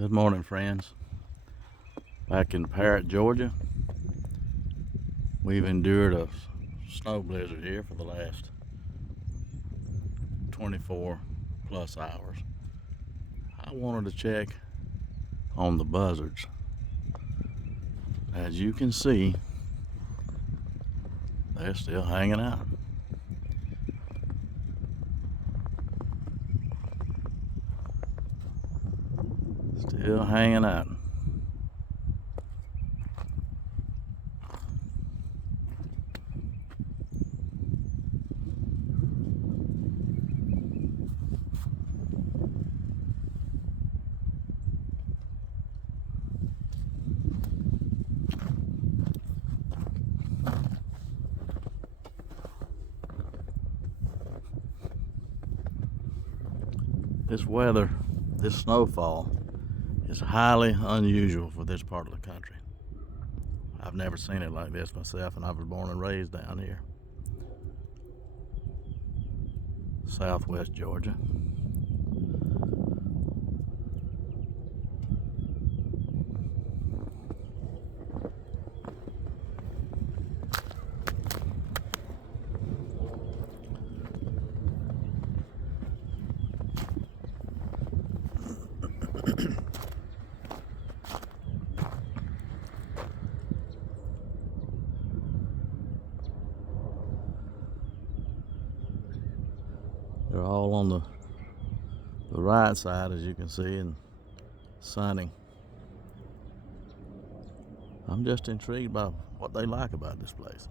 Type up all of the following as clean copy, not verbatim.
Good morning, friends. Back in Parrot, Georgia, we've endured a snow blizzard here for the last 24 plus hours. I wanted to check on the buzzards. As you can see, they're still hanging out. Still hanging out. This weather, this snowfall, is highly unusual for this part of the country. I've never seen it like this myself, and I was born and raised down here. Southwest Georgia. They're all on the right side, as you can see, and sunning. I'm just intrigued by what they like about this place.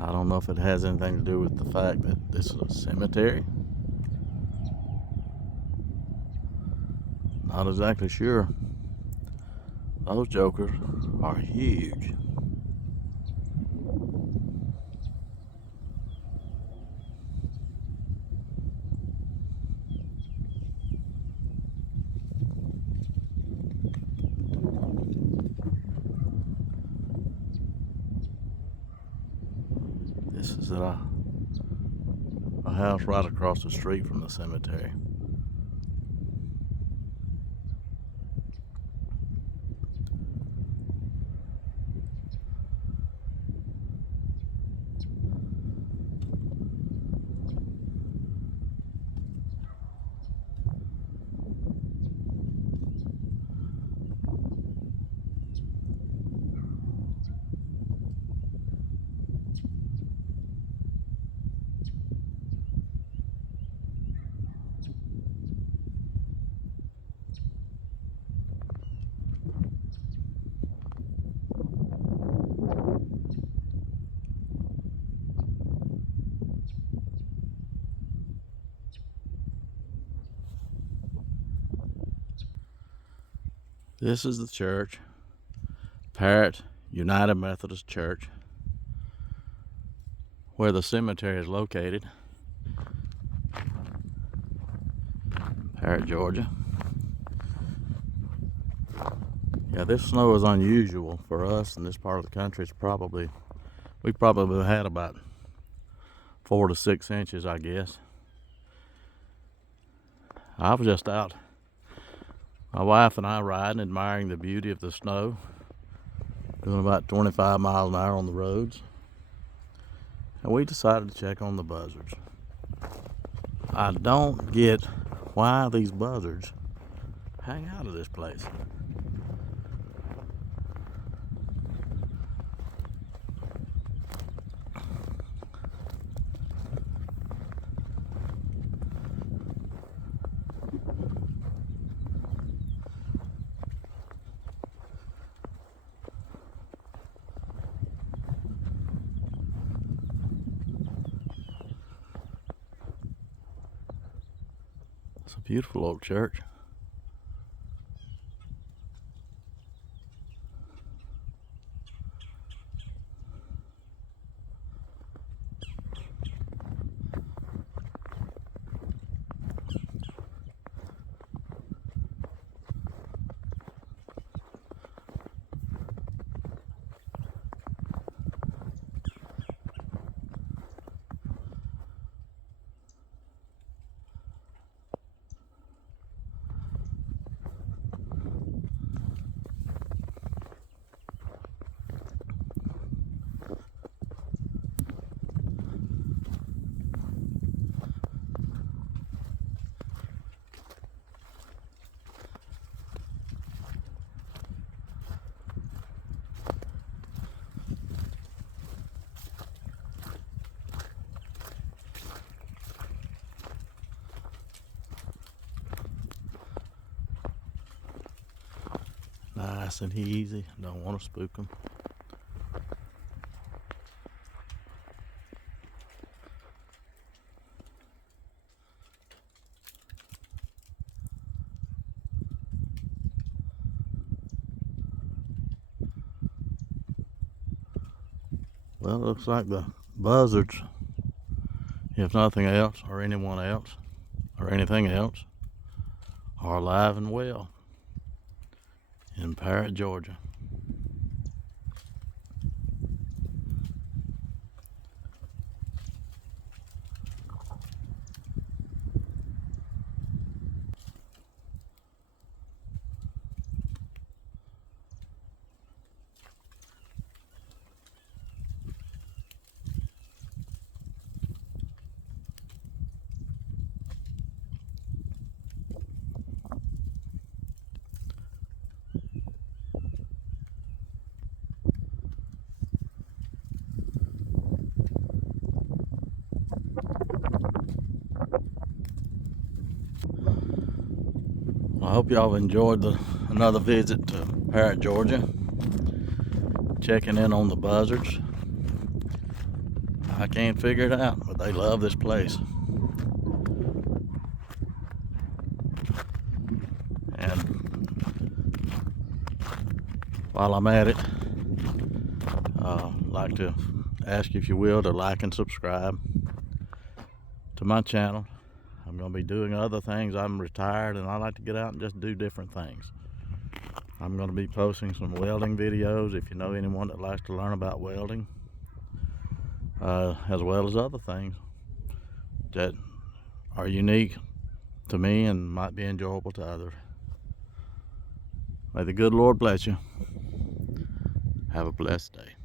I don't know if it has anything to do with the fact that this is a cemetery. Not exactly sure. Those jokers are huge. This is a house right across the street from the cemetery. This is the church, Parrot United Methodist Church, where the cemetery is located. Parrot, Georgia. Yeah, this snow is unusual for us in this part of the country. We probably had about 4 to 6 inches, I guess. I was just out, my wife and I, riding, admiring the beauty of the snow, doing about 25 miles an hour on the roads, and we decided to check on the buzzards. I don't get why these buzzards hang out of this place. It's a beautiful old church. Nice and easy. Don't want to spook them. Well, it looks like the buzzards, if nothing else, or anyone else, or anything else, are alive and well in Parrot, Georgia. Well, I hope y'all enjoyed another visit to Parrot, Georgia. Checking in on the buzzards. I can't figure it out, but they love this place. And while I'm at it, I'd like to ask you, if you will, to like and subscribe to my channel. I'm going to be doing other things. I'm retired and I like to get out and just do different things. I'm going to be posting some welding videos if you know anyone that likes to learn about welding, as well as other things that are unique to me and might be enjoyable to others. May the good Lord bless you. Have a blessed day.